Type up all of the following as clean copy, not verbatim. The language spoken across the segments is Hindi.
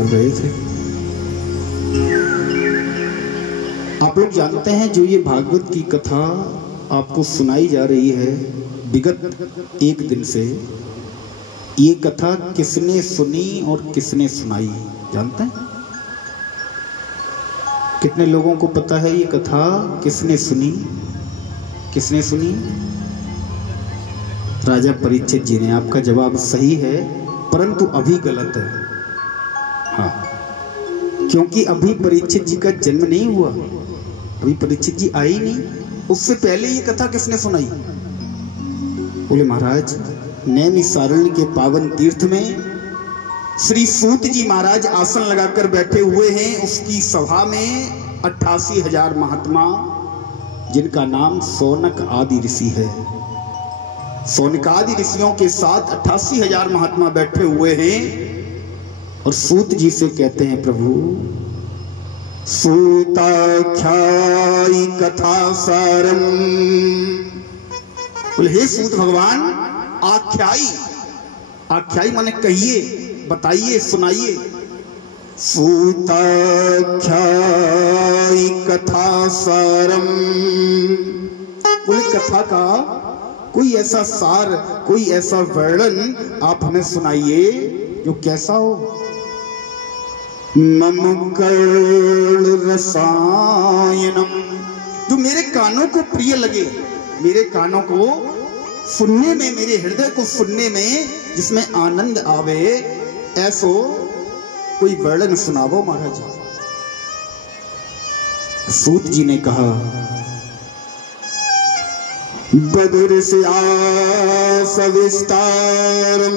कर रहे थे। आप लोग जानते हैं जो ये भागवत की कथा आपको सुनाई जा रही है विगत एक दिन से, ये कथा किसने सुनी और किसने सुनाई जानते हैं? कितने लोगों को पता है ये कथा किसने सुनी? किसने सुनी? राजा परीक्षित जी ने। आपका जवाब सही है, परंतु अभी गलत है। हाँ, क्योंकि अभी परीक्षित जी का जन्म नहीं हुआ, अभी परीक्षित जी आए ही नहीं। उससे पहले ये कथा किसने सुनाई? बोले महाराज, नैमिषारण्य के पावन तीर्थ में श्री सूत जी महाराज आसन लगाकर बैठे हुए हैं। उसकी सभा में 88,000 महात्मा, जिनका नाम सौनक आदि ऋषि है, सौनकादि ऋषियों के साथ 88,000 महात्मा बैठे हुए हैं। और सूत जी से कहते हैं, प्रभु सूताख्यायी कथा सारम। बोले हे सूत भगवान, आख्यायी, आख्यायी माने कहिए, बताइए, सुनाइए। सूताख्यायी कथा सारम। बोले कथा का कोई ऐसा सार, कोई ऐसा वर्णन आप हमें सुनाइए जो कैसा हो। मम कर्ण रसायनम, जो मेरे कानों को प्रिय लगे, मेरे कानों को सुनने में, मेरे हृदय को सुनने में जिसमें आनंद आवे, ऐसो कोई वर्णन सुनावो महाराज। सूत जी ने कहा, बदर से सविस्तारम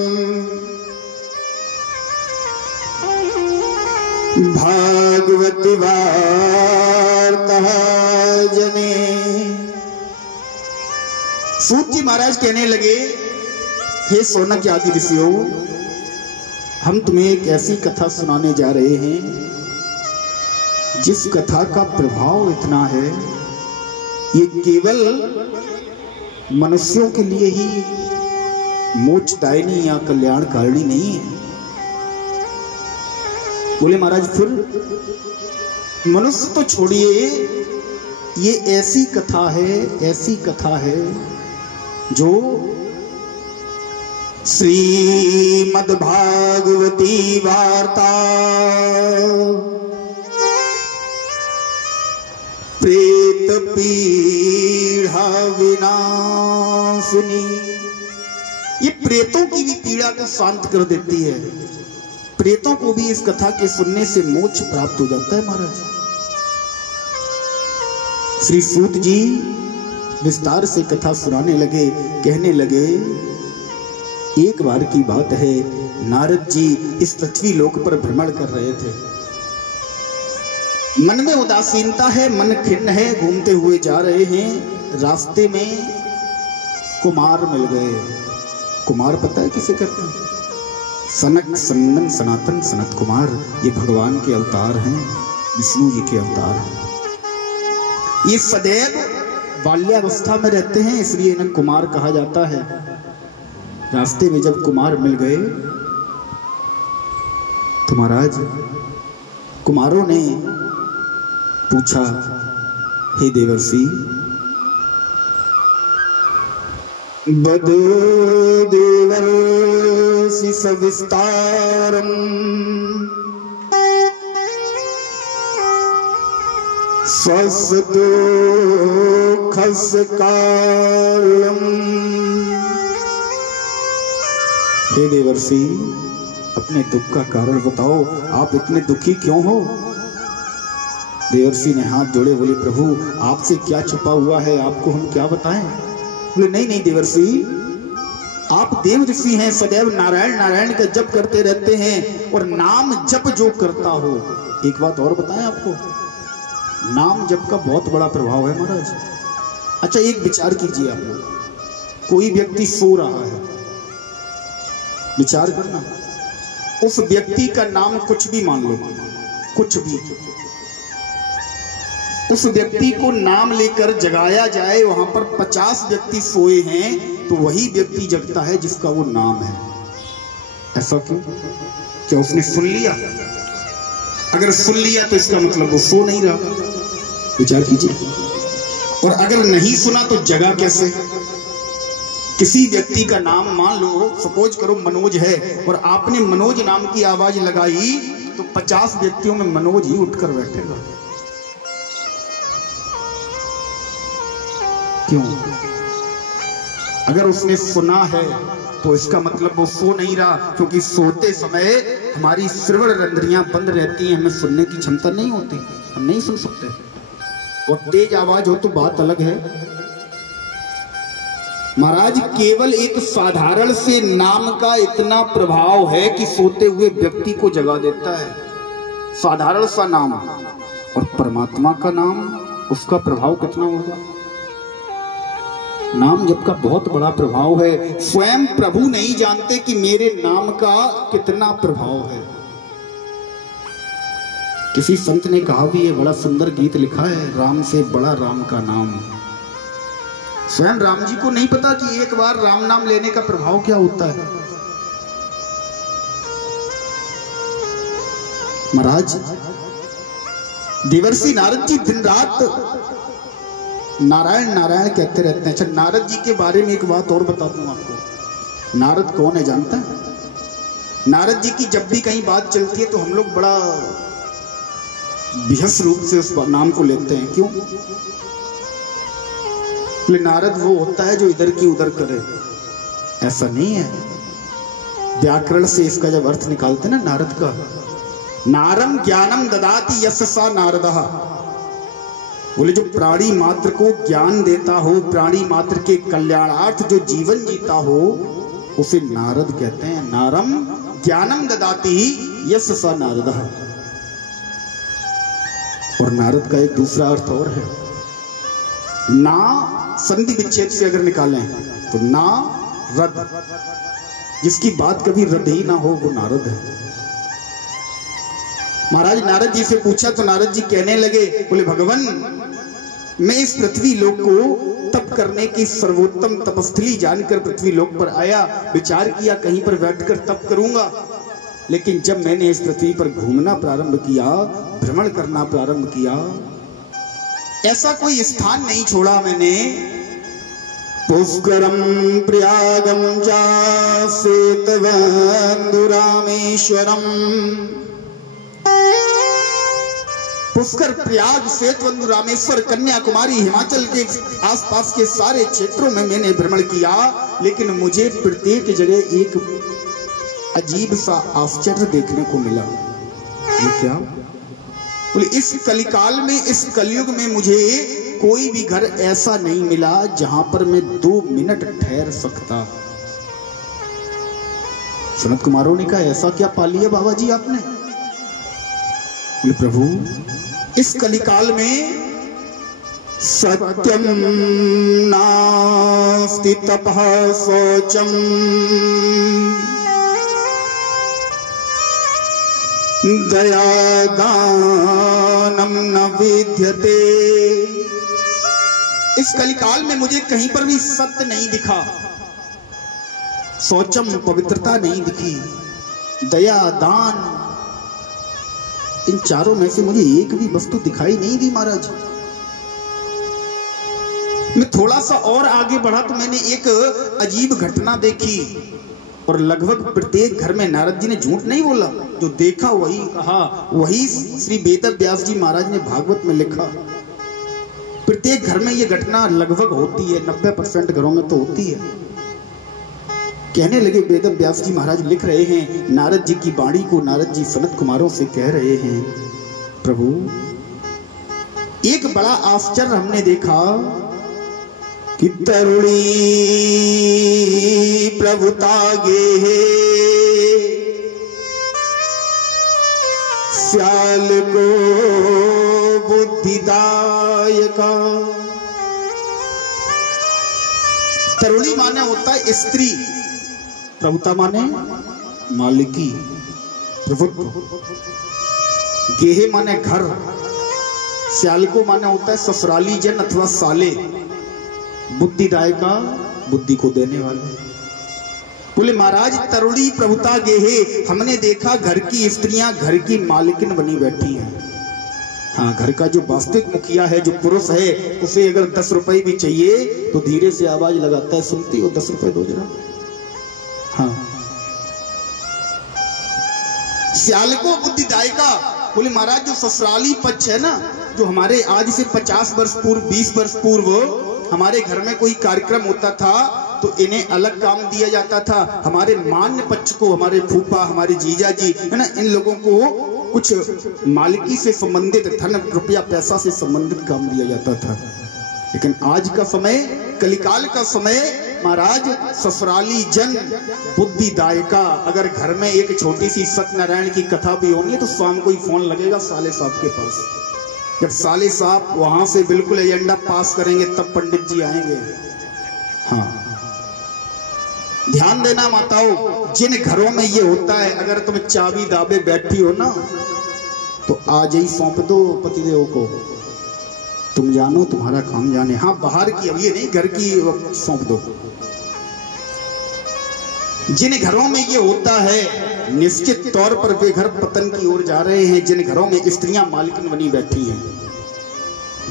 भागवती वार्ता जने। सूत जी महाराज कहने लगे, हे सौनक आदि ऋषियों, हम तुम्हें एक ऐसी कथा सुनाने जा रहे हैं जिस कथा का प्रभाव इतना है, ये केवल मनुष्यों के लिए ही मोक्षदायिनी या कल्याणकारिणी नहीं है। बोले महाराज, फिर मनुष्य तो छोड़िए, ये ऐसी कथा है, ऐसी कथा है जो श्रीमद्भागवती वार्ता प्रेत पीड़ा विनाशिनी। ये प्रेतों की भी पीड़ा को शांत कर देती है। प्रेतों को भी इस कथा के सुनने से मोक्ष प्राप्त हो जाता है महाराज। श्री सूत जी विस्तार से कथा सुनाने लगे, कहने लगे, एक बार की बात है, नारद जी इस पृथ्वी लोक पर भ्रमण कर रहे थे। मन में उदासीनता है, मन खिन्न है, घूमते हुए जा रहे हैं। रास्ते में कुमार मिल गए। कुमार पता है किसे कहते हैं? सनक सनंदन सनातन सनत कुमार। ये भगवान के अवतार हैं, विष्णु जी के अवतार हैं। ये सदैव बाल्यावस्था में रहते हैं, इसलिए इन्हें कुमार कहा जाता है। रास्ते में जब कुमार मिल गए तो महाराज कुमारों ने पूछा, हे देवर्षि, बदो देवर्षि सविस्तारम स्वसतो खसकालम। हे देवर्षि, अपने दुख का कारण बताओ, आप इतने दुखी क्यों हो? देवर्षि ने हाथ जोड़े, बोले प्रभु, आपसे क्या छुपा हुआ है, आपको हम क्या बताएं? बोले नहीं नहीं देवर्षि, आप देव ऋषि हैं, सदैव नारायण नारायण का जप करते रहते हैं, और नाम जप जो करता हो। एक बात और बताएं आपको, नाम जप का बहुत बड़ा प्रभाव है महाराज। अच्छा, एक विचार कीजिए आप लोग, कोई व्यक्ति सो रहा है, विचार करना, उस व्यक्ति का नाम कुछ भी मान लो, कुछ भी, उस व्यक्ति को नाम लेकर जगाया जाए, वहां पर 50 व्यक्ति सोए हैं तो वही व्यक्ति जगता है जिसका वो नाम है। ऐसा क्यों? क्या उसने सुन लिया? अगर सुन लिया तो इसका मतलब वो सो नहीं रहा, विचार कीजिए। और अगर नहीं सुना तो जगा कैसे? किसी व्यक्ति का नाम मान लो, सपोज करो मनोज है, और आपने मनोज नाम की आवाज लगाई तो 50 व्यक्तियों में मनोज ही उठकर बैठेगा। क्यों? अगर उसने सुना है तो इसका मतलब वो सो नहीं रहा, क्योंकि सोते समय हमारी श्रवण रंध्रियां बंद रहती हैं, हमें सुनने की क्षमता नहीं होती, हम नहीं सुन सकते। और तेज आवाज हो तो बात अलग है। महाराज, केवल एक साधारण से नाम का इतना प्रभाव है कि सोते हुए व्यक्ति को जगा देता है। साधारण सा नाम, और परमात्मा का नाम, उसका प्रभाव कितना होगा? नाम जब का बहुत बड़ा प्रभाव है। स्वयं प्रभु नहीं जानते कि मेरे नाम का कितना प्रभाव है। किसी संत ने कहा भी है, बड़ा सुंदर गीत लिखा है, राम से बड़ा राम का नाम। स्वयं राम जी को नहीं पता कि एक बार राम नाम लेने का प्रभाव क्या होता है। महाराज, देवर्षि नारद जी दिन रात नारायण नारायण कहते रहते हैं। अच्छा, नारद जी के बारे में एक बात और बता दूं आपको। नारद कौन है जानता है? नारद जी की जब भी कहीं बात चलती है तो हम लोग बड़ा विहस रूप से उस नाम को लेते हैं। क्यों? नारद वो होता है जो इधर की उधर करे, ऐसा नहीं है। व्याकरण से इसका जब अर्थ निकालते हैं ना नारद का, नारम ज्ञानम ददाति यस्य सा नारदः, बोले जो प्राणी मात्र को ज्ञान देता हो, प्राणी मात्र के कल्याणार्थ जो जीवन जीता हो, उसे नारद कहते हैं। नारम ज्ञानम ददाति यस्य सा नारदः। और नारद का एक दूसरा अर्थ और है। ना संधि विच्छेद से अगर निकालें तो ना रद, जिसकी बात कभी रद ही ना हो वो नारद है। महाराज, नारद जी से पूछा तो नारद जी कहने लगे, बोले भगवान, मैं इस पृथ्वी लोक को तप करने की सर्वोत्तम तपस्थली जानकर पृथ्वी लोक पर आया, विचार किया कहीं पर बैठकर तप करूंगा। लेकिन जब मैंने इस पृथ्वी पर घूमना प्रारंभ किया, भ्रमण करना प्रारंभ किया, ऐसा कोई स्थान नहीं छोड़ा मैंने। पुष्करम प्रयागम चा श्वेतवंदु रामेश्वरम। पुष्कर, प्रयाग, श्वेतवंदु, रामेश्वर, कन्याकुमारी, हिमाचल के आसपास के सारे क्षेत्रों में मैंने भ्रमण किया, लेकिन मुझे प्रत्येक जगह एक अजीब सा आश्चर्य देखने को मिला। ये क्या? बोले इस कलिकाल में, इस कलयुग में मुझे कोई भी घर ऐसा नहीं मिला जहां पर मैं 2 मिनट ठहर सकता। सनत कुमारों ने कहा, ऐसा क्या पा लिया बाबा जी आपने? बोले प्रभु, इस कलिकाल में सत्यम नास्ति तपः शौचम दया दानम न विद्यते। इस कलिकाल में मुझे कहीं पर भी सत्य नहीं दिखा, शौचम पवित्रता नहीं दिखी, दया दान, इन चारों में से मुझे एक भी वस्तु दिखाई नहीं दी। महाराज, मैं थोड़ा सा और आगे बढ़ा तो मैंने एक अजीब घटना देखी, और लगभग प्रत्येक घर में, नारद जी ने झूठ नहीं बोला, जो देखा वही कहा, वही श्री वेद व्यास जी महाराज ने भागवत में लिखा। प्रत्येक घर में ये घटना लगभग होती है, 90% घरों में तो होती है। कहने लगे, वेद व्यास जी महाराज लिख रहे हैं नारद जी की वाणी को, नारद जी सनत कुमारों से कह रहे हैं, प्रभु एक बड़ा आश्चर्य हमने देखा कि तरुणी प्रभुता गे श्याल को बुद्धिदायका। तरुणी माने होता है स्त्री, प्रभुता माने मालिकी, प्रभुत्व, गेहे माने घर, श्याल को माने होता है ससुराली जन अथवा साले, बुद्धिदायका बुद्धि को देने वाले। बोले महाराज तरुणी प्रभुता गेहे, हमने देखा घर की स्त्रियां घर की मालिकिन बनी बैठी हैं। हाँ, घर का जो वास्तविक मुखिया है, जो पुरुष है, उसे अगर 10 रुपए भी चाहिए तो धीरे से आवाज लगाता है, सुनती हो 10 रुपए दो जरा। हाँ, श्याल को बुद्धिदायिका। बोले महाराज जो ससुराली पक्ष है ना, जो हमारे आज से 50 वर्ष पूर्व 20 वर्ष पूर्व हमारे घर में कोई कार्यक्रम होता था तो इन्हें अलग काम दिया जाता था। हमारे मान्य पक्ष को, हमारे फूफा, हमारे जीजा जी है ना, इन लोगों को कुछ मालिकी से संबंधित, धन रुपया पैसा से संबंधित काम दिया जाता था। लेकिन आज का समय, कलिकाल का समय, महाराज ससुराली जन बुद्धिदायिका। अगर घर में एक छोटी सी सत्यनारायण की कथा भी होनी है तो शाम को ही फोन लगेगा साले साहब के पास। जब साले साहब वहां से बिल्कुल एजेंडा पास करेंगे तब पंडित जी आएंगे। हाँ, ध्यान देना माताओं, जिन घरों में ये होता है, अगर तुम चाबी दाबे बैठी हो ना तो आज ही सौंप दो पतिदेव को, तुम जानो तुम्हारा काम जाने। हाँ, बाहर की, अब ये नहीं घर की सौंप दो। जिन घरों में ये होता है निश्चित तौर पर वे घर पतन की ओर जा रहे हैं। जिन घरों में स्त्रियां मालिकिन बनी बैठी हैं,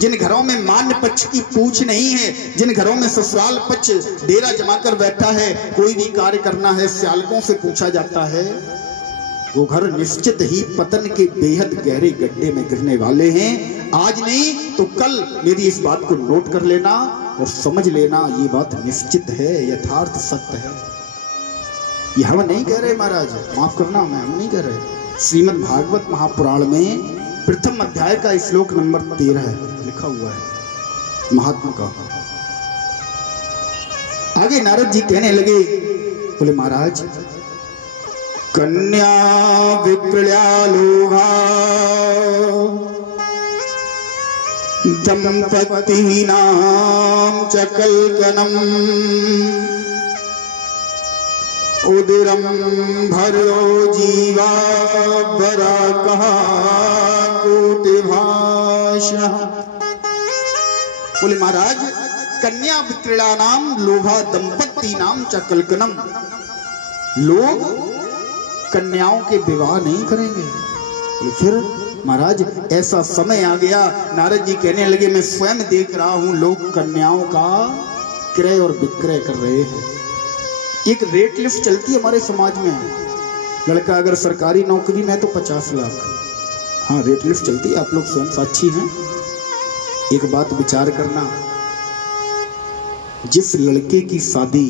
जिन घरों में मान्य पक्ष की पूछ नहीं है, जिन घरों में ससुराल पक्ष डेरा जमाकर बैठा है, कोई भी कार्य करना है श्यालकों से पूछा जाता है, वो घर निश्चित ही पतन के बेहद गहरे गड्ढे में गिरने वाले हैं। आज नहीं तो कल मेरी इस बात को नोट कर लेना और समझ लेना, ये बात निश्चित है, यथार्थ सत्य है। ये हम नहीं कह रहे महाराज, माफ करना, हम नहीं कह रहे। श्रीमद् भागवत महापुराण में प्रथम अध्याय का श्लोक नंबर 13 है, लिखा हुआ है महात्मा का। आगे नारद जी कहने लगे, बोले महाराज कन्या विप्रलयोहा दंपतीनां च कल्कनम् उदरं भरो जीवा बराकः कोटिभाषः। बोले महाराज कन्या विक्रलानाम लोभा दंपतीनां च कल्कनम्, लोग कन्याओं के विवाह नहीं करेंगे। फिर महाराज ऐसा समय आ गया, नारद जी कहने लगे मैं स्वयं देख रहा हूं लोग कन्याओं का क्रय और विक्रय कर रहे हैं। एक रेट लिस्ट चलती है हमारे समाज में, लड़का अगर सरकारी नौकरी में है तो 50 लाख। हाँ, रेट लिस्ट चलती है, आप लोग स्वयं साक्षी हैं। एक बात विचार करना, जिस लड़के की शादी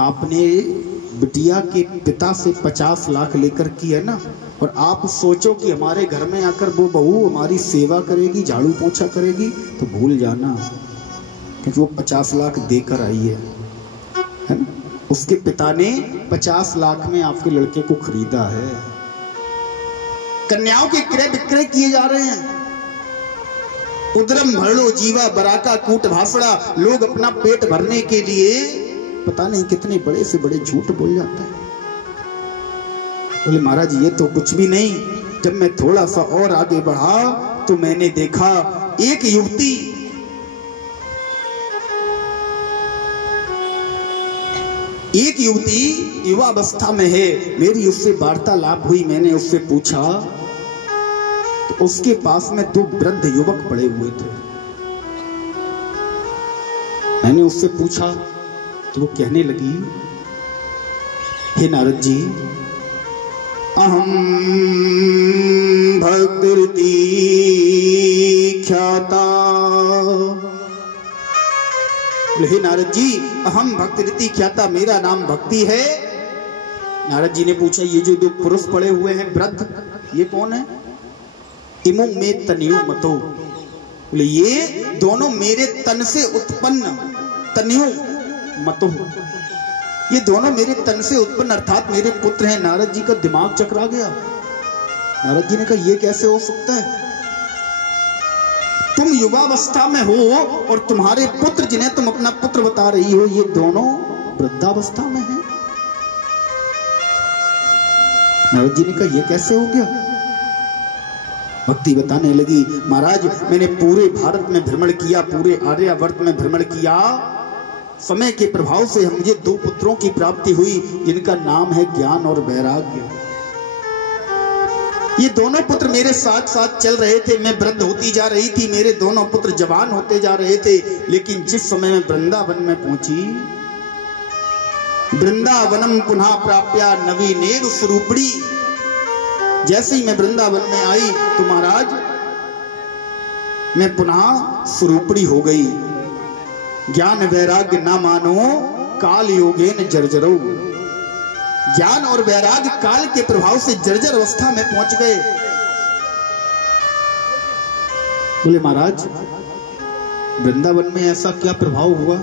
आपने बिटिया के पिता से 50 लाख लेकर की है ना, और आप सोचो कि हमारे घर में आकर वो बहू हमारी सेवा करेगी, झाड़ू पोछा करेगी, तो भूल जाना, क्योंकि वो 50 लाख देकर आई है ना। उसके पिता ने 50 लाख में आपके लड़के को खरीदा है। कन्याओं के क्रय विक्रय किए जा रहे हैं। उदरम भरलो जीवा बराका कूट भाषड़ा, लोग अपना पेट भरने के लिए पता नहीं कितने बड़े से बड़े झूठ बोल जाते हैं। बोले महाराज ये तो कुछ भी नहीं। जब मैं थोड़ा सा और आगे बढ़ा तो मैंने देखा एक युवती युवावस्था में है। मेरी उससे वार्तालाप हुई, मैंने उससे पूछा तो उसके पास में 2 वृद्ध युवक पड़े हुए थे। मैंने उससे पूछा तो वो कहने लगी, हे नारद जी अहम भक्तिरिति ख्याता। हे नारद जी अहम भक्तिरिति ख्याता, मेरा नाम भक्ति है। नारद जी ने पूछा ये जो 2 पुरुष पड़े हुए हैं वृद्ध, ये कौन है? इमो में तनियो मतो, बोले ये दोनों मेरे तन से उत्पन्न, तनियो मतो, ये दोनों मेरे तन से उत्पन्न अर्थात मेरे पुत्र हैं। नारद जी का दिमाग चकरा गया। नारद जी ने कहा ये कैसे हो सकता है? तुम युवावस्था में हो और तुम्हारे पुत्र जिन्हें तुम अपना पुत्र बता रही हो ये दोनों वृद्धावस्था में हैं। नारद जी ने कहा ये कैसे हो गया? भक्ति बताने लगी, महाराज मैंने पूरे भारत में भ्रमण किया, पूरे आर्यावर्त में भ्रमण किया, समय के प्रभाव से मुझे 2 पुत्रों की प्राप्ति हुई, जिनका नाम है ज्ञान और वैराग्य। ये दोनों पुत्र मेरे साथ साथ चल रहे थे, मैं वृद्ध होती जा रही थी, मेरे दोनों पुत्र जवान होते जा रहे थे। लेकिन जिस समय मैं वृंदावन में पहुंची, वृंदावनम पुनः प्राप्या नवीनेव स्वरूपड़ी, जैसे ही मैं वृंदावन में आई तो महाराज मैं पुनः स्वरूपड़ी हो गई। ज्ञान वैराग्य न मानो काल योगेन जर्जरो, ज्ञान और वैराग्य काल के प्रभाव से जर्जर अवस्था में पहुंच गए। बोले महाराज वृंदावन में ऐसा क्या प्रभाव हुआ,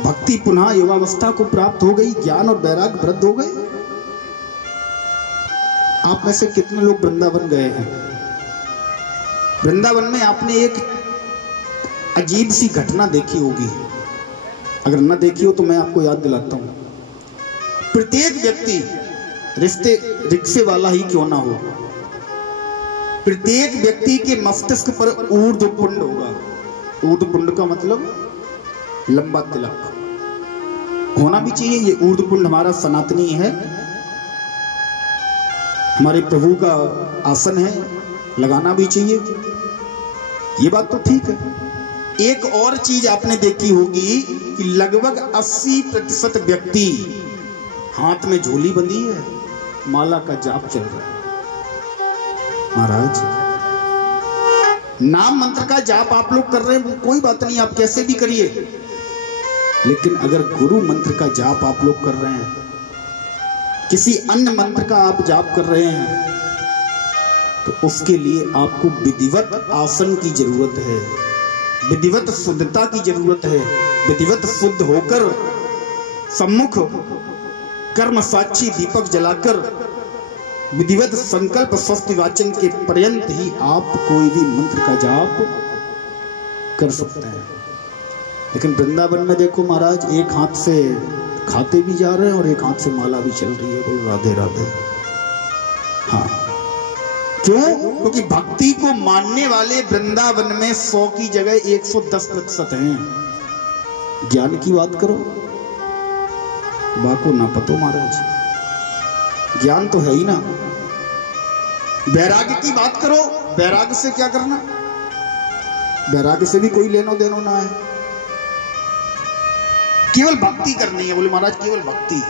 भक्ति पुनः युवावस्था को प्राप्त हो गई, ज्ञान और वैराग्य वृद्ध हो गए। आप में से कितने लोग वृंदावन गए हैं? वृंदावन में आपने एक अजीब सी घटना देखी होगी, अगर न देखी हो तो मैं आपको याद दिलाता हूं। प्रत्येक व्यक्ति रिक्शे वाला ही क्यों ना हो, प्रत्येक व्यक्ति के मस्तिष्क पर ऊर्ध्वपुंड होगा। ऊर्ध्वपुंड का मतलब लंबा तिलक होना भी चाहिए। ये ऊर्ध्वपुंड हमारा सनातनी है, हमारे प्रभु का आसन है, लगाना भी चाहिए, ये बात तो ठीक है। एक और चीज आपने देखी होगी कि लगभग 80% व्यक्ति हाथ में झोली बंधी है, माला का जाप चल रहा है। महाराज नाम मंत्र का जाप आप लोग कर रहे हैं, कोई बात नहीं, आप कैसे भी करिए, लेकिन अगर गुरु मंत्र का जाप आप लोग कर रहे हैं, किसी अन्य मंत्र का आप जाप कर रहे हैं, तो उसके लिए आपको विधिवत आसन की जरूरत है, विधिवत शुद्धता की जरूरत है। विधिवत शुद्ध होकर सम्मुख कर्म साक्षी दीपक जलाकर विधिवत संकल्प स्वस्ति वाचन के पर्यंत ही आप कोई भी मंत्र का जाप कर सकते हैं। लेकिन वृंदावन में देखो महाराज, एक हाथ से खाते भी जा रहे हैं और एक हाथ से माला भी चल रही है। बोल राधे राधे। हाँ, क्यों? क्योंकि भक्ति को मानने वाले वृंदावन में 100 की जगह 110% हैं। ज्ञान की बात करो, बाको ना पतो महाराज, ज्ञान तो है ही ना। वैराग्य की बात करो, वैराग्य से क्या करना, वैराग्य से भी कोई लेनो देनो ना है, केवल भक्ति करनी है। बोले महाराज केवल भक्ति।